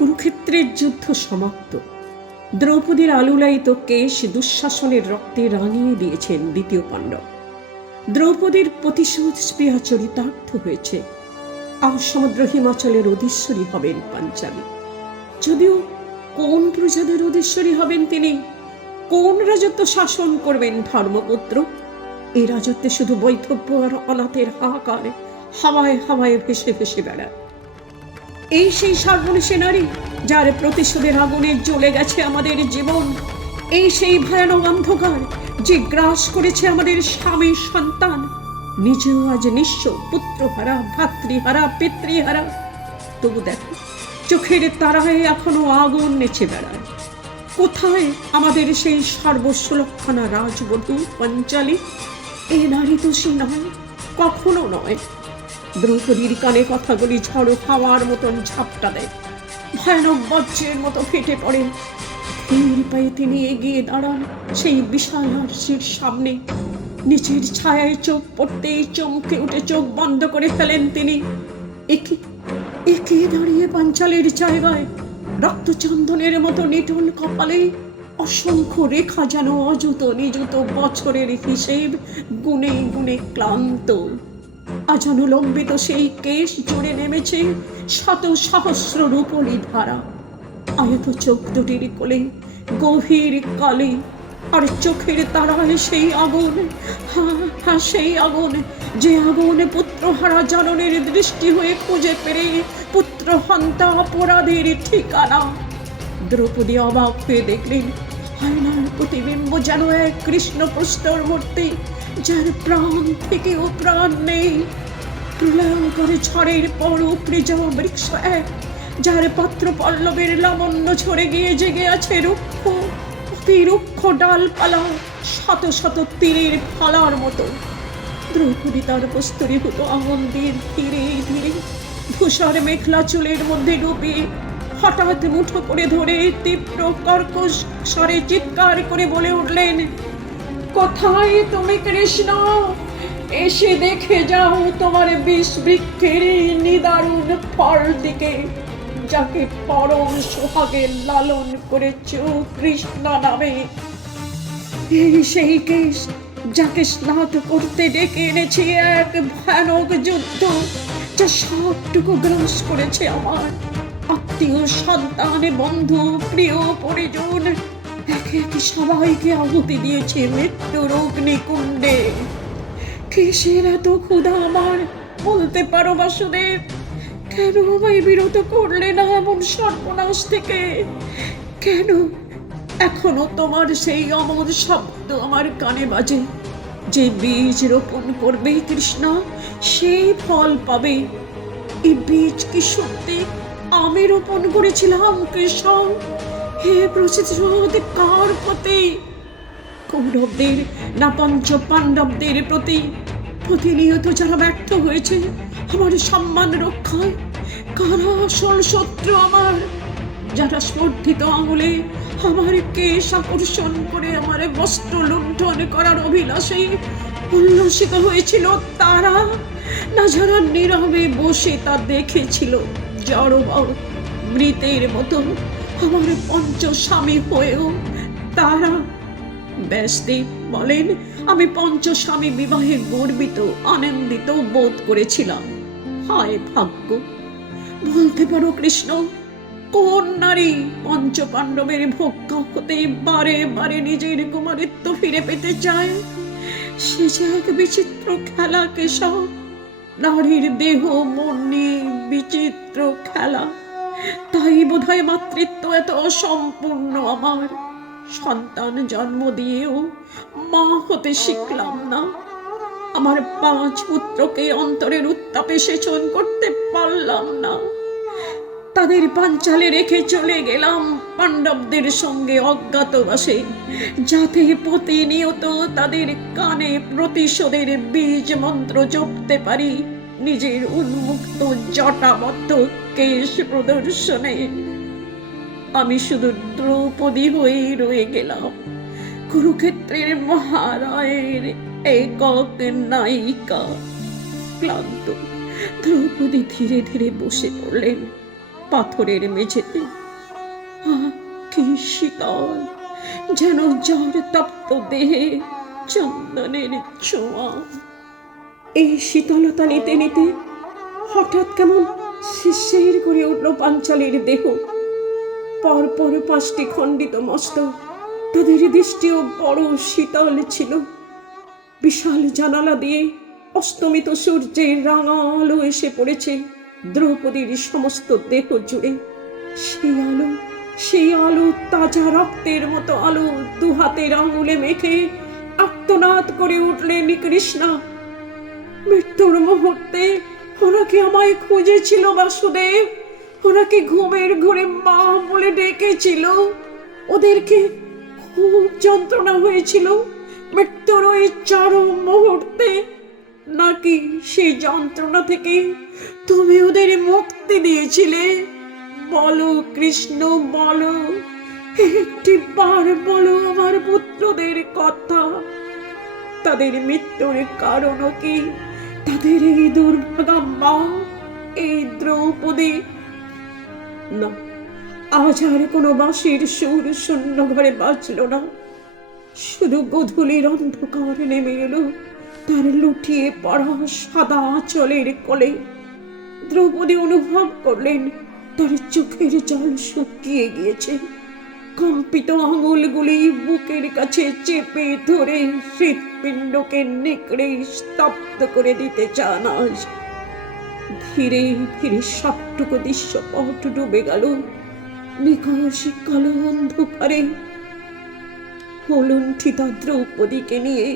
কুরুক্ষেত্রের যুদ্ধ সমাপ্ত। দ্রৌপদীর আলুলায়িত কেশ দুঃশাসনের রক্তে রাঙিয়ে দিয়েছেন দ্বিতীয় পাণ্ডব। দ্রৌপদীর প্রতিশোধ স্পৃহা চরিতার্থ হয়েছে। সমুদ্র হিমাচলের অধীশ্বরী হবেন পাঞ্চালী। যদিও কোন প্রজাদের অধীশ্বরী হবেন তিনি, কোন রাজত্ব শাসন করবেন ধর্মপুত্র, এই রাজত্বে শুধু বৈধব্য আর অনাথের হাহাকার হাওয়ায় হাওয়ায় ভেসে ভেসে বেড়ায়। এই সেই সর্বনেশী নারী যার প্রতিশোধের আগুনে জ্বলে গেছে আমাদের জীবন। এই সেই ভয়ানক অন্ধকার যে গ্রাস করেছে আমাদের স্বামী সন্তান। নিজেও আজ নিঃস্ব, পুত্রহারা, ভাতৃহারা, পিতৃহারা। তবু দেখো, চোখের তারায় এখনো আগুন নেচে বেড়ায়। কোথায় আমাদের সেই সর্বসুলক্ষণা রাজবধূ পাঞ্চালী? এ নারী তো সে নয়, কখনো নয়। দ্রৌপদীর কানে কথাগুলি ঝড়ো হাওয়ার মতন ঝাপটা দেয়, ভয়ানক বজ্রের মতো ফেটে পড়েন। ধীর পায়ে তিনি এগিয়ে দাঁড়ান সেই বিশাল আরশির সামনে। নিচের ছায়ায় চোখ পড়তেই চমকে উঠে চোখ বন্ধ করে ফেলেন তিনি। একে দাঁড়িয়ে পাঞ্চালের জায়গায়, রক্তচন্দনের মতো নিটোল কপালে অসংখ্য রেখা যেন অযুত নিযুত বছরের হিসেব গুনে গুনে ক্লান্ত। আজ অনুলম্বিত সেই কেশ জুড়ে নেমেছে শত সহস্র রূপলি ধারা। আয়ত চোখ দুটির কোলে গভীর কালি, আর চোখের তারায় সেই আগুন, সেই আগুন যে আগুন পুত্রহারা জননীর দৃষ্টি হয়ে খুঁজে পেরে পুত্র হন্তা অপরাধের ঠিকানা। দ্রৌপদী অবাক হয়ে দেখলেন আয়নার প্রতিবিম্ব যেন এক কৃষ্ণ প্রস্তর মূর্তি, যার প্রাণ থেকেও প্রাণ নেই। প্রলয়ঙ্কর ঝড়ের পর উপড়ে যাওয়া বৃক্ষ এক, যার পত্র পল্লবের লাবণ্য ঝরে গিয়ে জেগে আছে রুক্ষ, অতি রুক্ষ ডালপালা শত শত তীরের ফলার মতো। দ্রৌপদী তার বস্তুরীভূত আঙুল দিয়ে ধীরে ধীরে ধূসর মেঘলা চুলের মধ্যে ডুবিয়ে হঠাৎ মুঠো করে ধরে তীব্র কর্কশ স্বরে চিৎকার করে বলে উঠলেন, কোথায় তুমি কৃষ্ণ? এসে দেখে যাও তোমার বিষ বৃক্ষের নিদারুণ ফল দিকে, যাকে পরম সোহাগে লালন করেছ কৃষ্ণ নামে। এই সেই কেশ যাকে স্নাত করতে ডেকে এনেছি এক ভয়ানক যুদ্ধ, যা সবটুকু গ্রাস করেছে আমার আত্মীয়, সন্তান, বন্ধু, প্রিয় পরিজন। একে একে সবাইকে আহুতি দিয়েছে মৃত্যুর অগ্নিকুণ্ডে। কিসের এত ক্ষুধা আমার, বলতে পারো বাসুদেব? কেন আমায় বিরত করলে না এমন সর্বনাশ থেকে? কেন এখনো তোমার সেই অমর শব্দ আমার কানে বাজে, যে বীজ রোপণ করবে কৃষ্ণ সেই ফল পাবে? এই বীজ কি সত্যি আমি রোপণ করেছিলাম কৃষ্ণ? হে প্রতিশোধ কার প্রতি? কৌরবদের না পঞ্চ পাণ্ডবদের প্রতি? প্রতিনিয়ত যারা ব্যর্থ হয়েছে আমার সম্মান রক্ষায়, কারা আসল শত্রু আমার? যারা স্পর্ধিত আঙুলে আমার কেশ আকর্ষণ করে আমার বস্ত্র লুণ্ঠন করার অভিলাষে উল্লসিত হয়েছিল তারা, না যারা নীরবে বসে তা দেখেছিল জড়বৎ মৃতের মতো আমার পঞ্চস্বামী হয়েও তারা? ব্যাসদেব বলেন, আমি পঞ্চস্বামী বিবাহে গর্বিত আনন্দিত বোধ করেছিলাম। হায় ভাগ্য! বলতে পারো কৃষ্ণ, কোন নারী পঞ্চ পাণ্ডবের ভোগ্য হতে বারে বারে নিজের কুমারিত্ব ফিরে পেতে চায়? সে যে এক বিচিত্র খেলা কেশব, নারীর দেহ মন নিয়ে বিচিত্র খেলা। তাই বোধহয় মাতৃত্ব এত অসম্পূর্ণ আমার। সন্তান জন্ম দিয়েও মা হতে শিখলাম না। আমার 5 পুত্রকে অন্তরের উত্তাপে সেচন করতে পারলাম না। তাদের পাঞ্চালে রেখে চলে গেলাম পাণ্ডবদের সঙ্গে অজ্ঞাতবাসে, যাতে প্রতিনিয়ত তাদের কানে প্রতিশোধের বীজ মন্ত্র জপতে পারি নিজের উন্মুক্ত জটাবদ্ধ কেশ প্রদর্শনে। আমি শুধু দ্রৌপদী হয়ে রয়ে গেলাম, কুরুক্ষেত্রের মহারায়ের একক নায়িকা। ক্লান্ত দ্রৌপদী ধীরে ধীরে বসে পড়লেন। পাথরের মেঝেতে। কি শীতল, যেন জ্বর তপ্ত দেহে চন্দনের ছোঁয়া। এই শীতলতা নিতে নিতে হঠাৎ কেমন শিরশির করে উঠল পাঞ্চালীর দেহ। পরপর 5টি খণ্ডিত মস্তক, তাদের দৃষ্টিও বড় শীতল ছিল। বিশাল জানালা দিয়ে অস্তমিত সূর্যের রাঙা আলো এসে পড়েছে দ্রৌপদীর সমস্ত দেহ জুড়ে। সেই আলো তাজা রক্তের মতো আলো। 2 হাতের আঙুলে মেখে আর্তনাদ করে উঠলেন কৃষ্ণা। মৃত্যুর মুহূর্তে ওরা কি আমায় খুঁজেছিল বাসুদেব? ওরা কি ঘুমের ঘুরে মা বলে ডেকেছিল? ওদেরকে খুব যন্ত্রণা হয়েছিল মৃত্যুর ওই চরম মুহূর্তে, নাকি সেই যন্ত্রণা থেকে তুমি ওদের মুক্তি দিয়েছিলে? বলো কৃষ্ণ, বলো, একটি বার বলো আমার পুত্রদের কথা। তাদের মৃত্যুর কারণ কি? তাদের এই দুর্ভাগা মা, এই দ্রৌপদী? না, আজ আর কোনো বাঁশির সুর শূন্য ঘরে বাজল না। শুধু গোধূলির অন্ধকার নেমে এলো তার লুটিয়ে পড়া সাদা আঁচলের কোলে। দ্রৌপদী অনুভব করলেন তার চোখের জল শুকিয়ে গিয়েছে। কম্পিত আঙুলগুলি বুকের কাছে চেপে ধরে হৃৎপিণ্ডকে নেকড়ে স্তব্ধ করে দিতে চান আজ। ধীরে ধীরে সবটুকু দৃশ্যপট ডুবে গেল নিকষ কালো অন্ধকারে। হলুণ্ঠিতা দ্রৌপদীকে নিয়ে